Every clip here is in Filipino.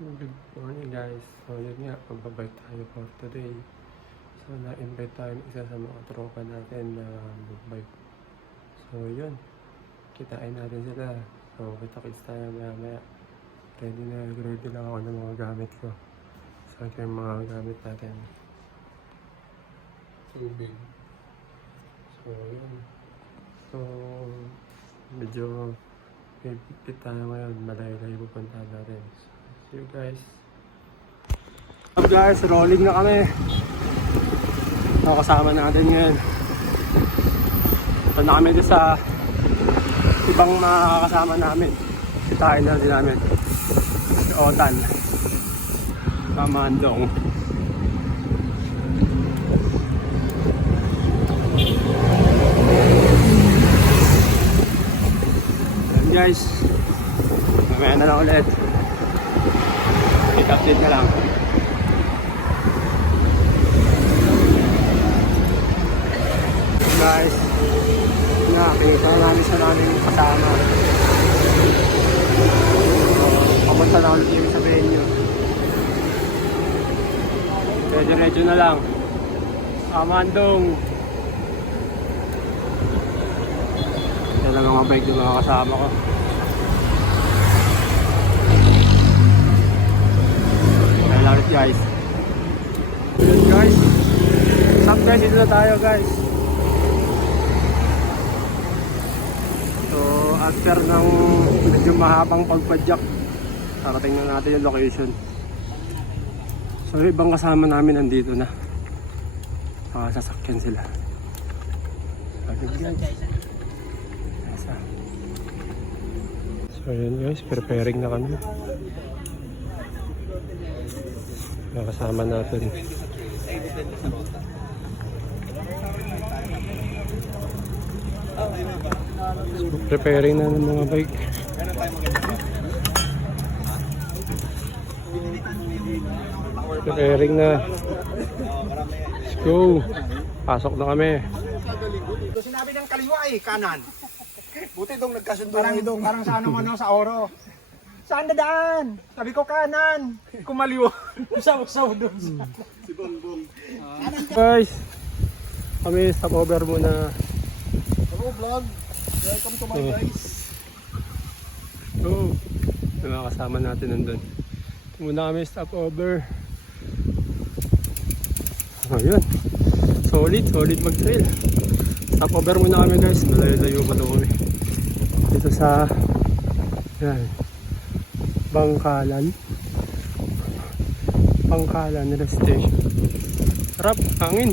Good morning guys. So yun nga, magbabike tayo for today. So na-invite tayo ng isa sa mga tropa natin na magbike. So yun, kitain natin sila. So kita-kits tayo maya. Ready lang ako ng mga gamit ko. So ito yung mga gamit natin. Tubig. So yun. So medyo may bit tayo ngayon. Malayo-layo pupuntahan natin. See you guys. Up guys, rolling na kami. Kasama natin ngayon. Ito na kami sa ibang mga kasama namin. Sitain na din namin. Si Otan. Kamandong. Ayan guys. Mamaya na lang ulit. Update na lang. Guys, nakikita namin sa namin kasama. So, papunta na ulit yung sa venue. Diretso na lang. Amandong. Yan lang mga bike yung mga kasama ko. Larit guys. Good guys. Stop guys, dito na tayo guys. So after ng medyo mahabang pagpadyak, tarating na natin yung location. So ibang kasama namin nandito na. Sasakyan sila. Good guys. So yun guys, preparing na kami. Nakasama natin. So, preparing na ng mga bike. Preparing na. Let's go. Pasok na kami. Sinabi ng kaliwa kanan. Buti dong nagkasundo. Parang sa ano man sa oro. Saan dadaan? Sabi ko kanan. Kumaliwa. Usaw doon. Si Bongbong. Guys, kami stopover muna. Hello vlog. Welcome to my guys. Oh, yung mga kasama natin nandun. Muna kami stopover. Ayun. Solid mag-trail. Stopover muna kami guys. Malayo-layo pa ito kami. Dito sa yan. Bangkalan rest station. Sarap, hangin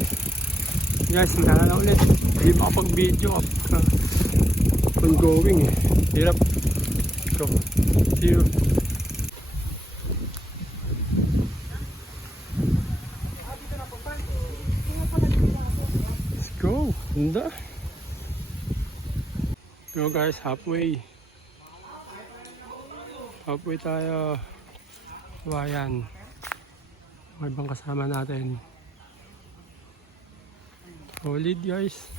guys, magkala ulit. Hindi makapag-video ongoing hirap. So, see you. Let's go. Ganda. Go guys, halfway tayo. Ayan. May ibang kasama natin. Solid guys.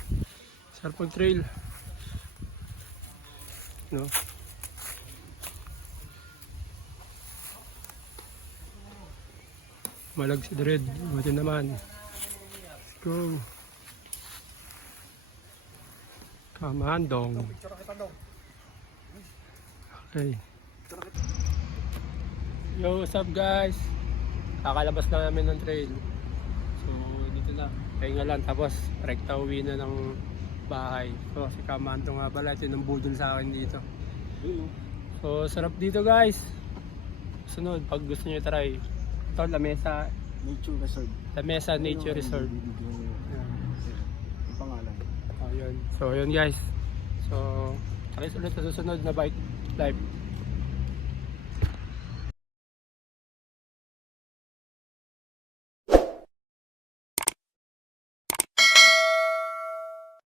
Sarap pag trail. No? Malag si Dred. Buti naman. Let's go. Kamandong. Okay. Yo, what's up guys? Kakalabas lang namin ng trail. So, dito na. Pahinga lang. Tapos, rekta uwi na ng bahay. So, si Kamando nga pala. Ito yung budol sa akin dito. So, sarap dito guys. Sunod, pag gusto nyo try. Ito, Lamesa Nature Resort. Lamesa Nature Resort. Ang pangalan. Oh, yun. So, yun guys. So, tayo ulit sa susunod na bike life.